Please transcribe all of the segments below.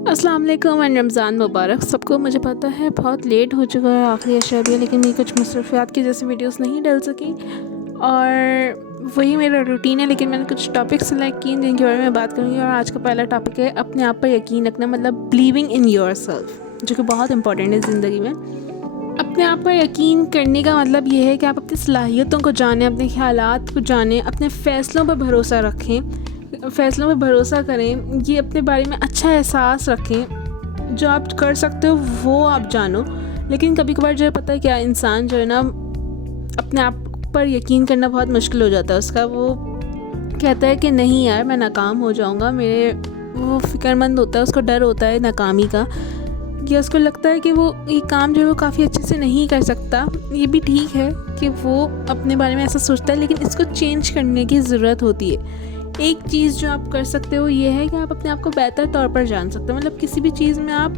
अस्सलाम वालेकुम एंड रमज़ान मुबारक सबको। मुझे पता है बहुत लेट हो चुका है, आखिरी अशरा भी है, लेकिन मेरी कुछ मसरूफ़ियात की जैसे वीडियोस नहीं डल सकी और वही मेरा रूटीन है। लेकिन मैंने कुछ टॉपिक सेलेक्ट किए जिनके बारे में बात करूँगी। और आज का पहला टॉपिक है अपने आप पर यकीन रखना, मतलब बिलीविंग इन योर सेल्फ, जो कि बहुत इंपॉर्टेंट है ज़िंदगी में। अपने आप पर यकीन करने का मतलब ये है कि आप अपनी सलाहियतों को जानें, अपने ख़यालात को जानें, अपने फ़ैसलों पर भरोसा रखें, फ़ैसलों पे भरोसा करें, ये अपने बारे में अच्छा एहसास रखें, जो आप कर सकते हो वो आप जानो। लेकिन कभी कभार जो है पता है क्या, इंसान जो है ना अपने आप पर यकीन करना बहुत मुश्किल हो जाता है उसका। वो कहता है कि नहीं यार मैं नाकाम हो जाऊंगा, वो फ़िक्रमंद होता है, उसको डर होता है नाकामी का, या उसको लगता है कि वो ये काम जो है वो काफ़ी अच्छे से नहीं कर सकता। ये भी ठीक है कि वो अपने बारे में ऐसा सोचता है, लेकिन इसको चेंज करने की ज़रूरत होती है। एक चीज़ जो आप कर सकते हो ये है कि आप अपने आप को बेहतर तौर पर जान सकते हो। मतलब किसी भी चीज़ में आप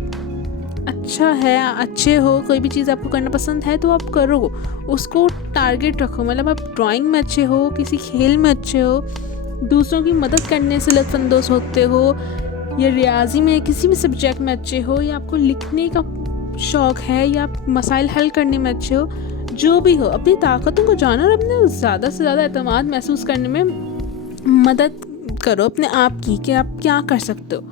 अच्छे हो, कोई भी चीज़ आपको करना पसंद है तो आप करो, उसको टारगेट रखो। मतलब आप ड्राइंग में अच्छे हो, किसी खेल में अच्छे हो, दूसरों की मदद करने से लुत्फ़अंदोज़ होते हो, या रियाजी में किसी भी सब्जेक्ट में अच्छे हो, या आपको लिखने का शौक़ है, या आप मसाइल हल करने में अच्छे हो, जो भी हो अपनी ताकतों को जानो और अपने ज़्यादा से ज़्यादा एतमाद महसूस करने में मदद करो अपने आप की, कि आप क्या कर सकते हो।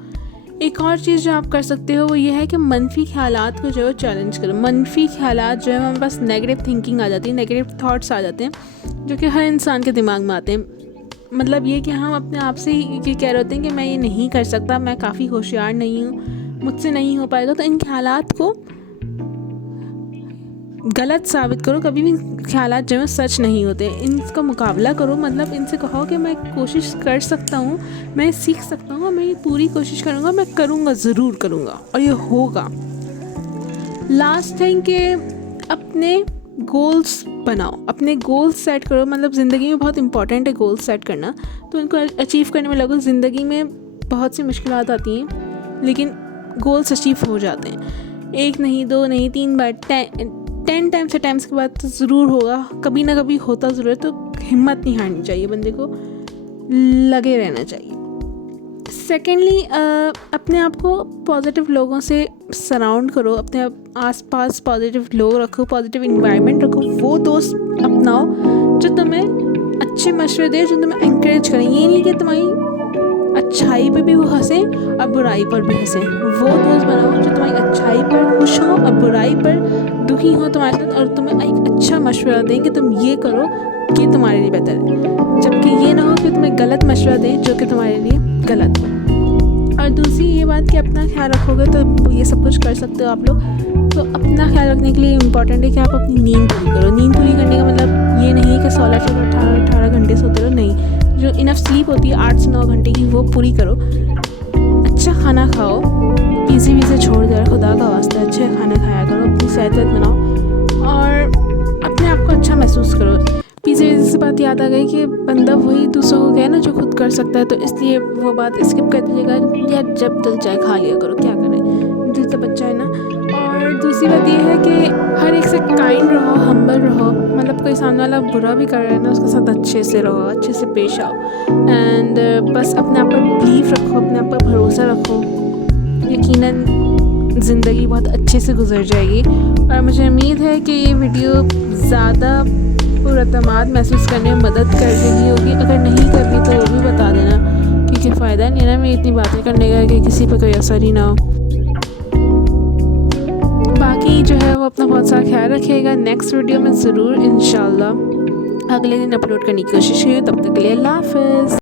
एक और चीज़ जो आप कर सकते हो वो ये है कि मनफी ख़यालात को जो है चैलेंज करो। मनफी ख़यालात जो है हमारे पास नेगेटिव थिंकिंग आ जाती है, नेगेटिव थॉट्स आ जाते हैं, जो कि हर इंसान के दिमाग में आते हैं। मतलब ये कि हम अपने आप से ये कह रहे होते हैं कि मैं ये नहीं कर सकता, मैं काफ़ी होशियार नहीं हूँ, मुझसे नहीं हो पाएगा। तो इन ख़यालात को गलत साबित करो। कभी भी ख़यालात जो है सच नहीं होते, इनका मुकाबला करो। मतलब इनसे कहो कि मैं कोशिश कर सकता हूँ, मैं सीख सकता हूँ, मैं ये पूरी कोशिश करूँगा, मैं करूँगा, ज़रूर करूँगा और ये होगा। लास्ट थिंग कि अपने गोल्स बनाओ, अपने गोल्स सेट करो। मतलब ज़िंदगी में बहुत इंपॉर्टेंट है गोल्स सेट करना, तो उनको अचीव करने में लगो। ज़िंदगी में बहुत सी मुश्किलात आती हैं, लेकिन गोल्स अचीव हो जाते हैं। एक नहीं, दो नहीं, 3 बार, 10 टाइम्स के बाद तो ज़रूर होगा, कभी ना कभी होता ज़रूर है। तो हिम्मत नहीं हारनी चाहिए, बंदे को लगे रहना चाहिए। सेकेंडली, अपने आप को पॉजिटिव लोगों से सराउंड करो, अपने आसपास पॉजिटिव लोग रखो, पॉजिटिव इन्वायरमेंट रखो। वो दोस्त अपनाओ जो तुम्हें अच्छे मशवरे दे, जो तुम्हें एनकरेज करें। ये नहीं कि तुम्हारी अच्छाई पे भी वो हंसें और बुराई पर भी हंसें। वो दोस्त बनाओ जो तुम्हारी अच्छाई पर खुश हो और बुराई पर दुखी हो तुम्हारे साथ, और तुम्हें एक अच्छा मशवरा दें कि तुम ये करो कि तुम्हारे लिए बेहतर है, जबकि ये ना हो कि तुम्हें गलत मशवरा दें जो कि तुम्हारे लिए गलत हो। और दूसरी ये बात कि अपना ख्याल रखोगे तो ये सब कुछ कर सकते हो आप लोग। तो अपना ख्याल रखने के लिए इम्पॉर्टेंट है कि आप अपनी नींद पूरी करो। नींद पूरी करने का मतलब ये नहीं कि 16 से 18 घंटे सोते रहो, नहीं। जो इनफ स्लीप होती है 8 से 9 घंटे की, वो पूरी करो। अच्छा खाना खाओ, पीछे छोड़ दो, खुदा का वास्ता अच्छा खाना खाया करो, अपनी सेहत बनाओ और अपने आप को अच्छा महसूस करो। पीछे से बात याद आ गई कि बंदा वही दूसरों को कहे ना जो खुद कर सकता है, तो इसलिए वो बात स्किप कर दीजिएगा। यार जब दिल चाहे खा लिया करो, क्या करें, दिल तो बच्चा है ना। और दूसरी बात ये है कि हर एक से काइंड रहो, हम्बल रहो। मतलब कोई सामने वाला बुरा भी कर रहा है ना, उसके साथ अच्छे से रहो, अच्छे से पेश आओ। एंड बस अपने आप पर बिलीफ रखो, अपने आप पर भरोसा रखो। यकीनन ज़िंदगी बहुत अच्छे से गुजर जाएगी। और मुझे उम्मीद है कि ये वीडियो ज़्यादा पुरअतमाद महसूस करने में मदद कर रही होगी। अगर नहीं कर रही तो वो भी बता देना, क्योंकि फ़ायदा नहीं है ना मेरी इतनी बातें करने का कि किसी पर कोई असर ही ना हो। बाकी जो है वो अपना बहुत सारा ख्याल रखिएगा। नेक्स्ट वीडियो में ज़रूर इंशाल्लाह अगले दिन अपलोड करने की कोशिश करिए। तब तक के लिए अल्लाह हाफ़िज़।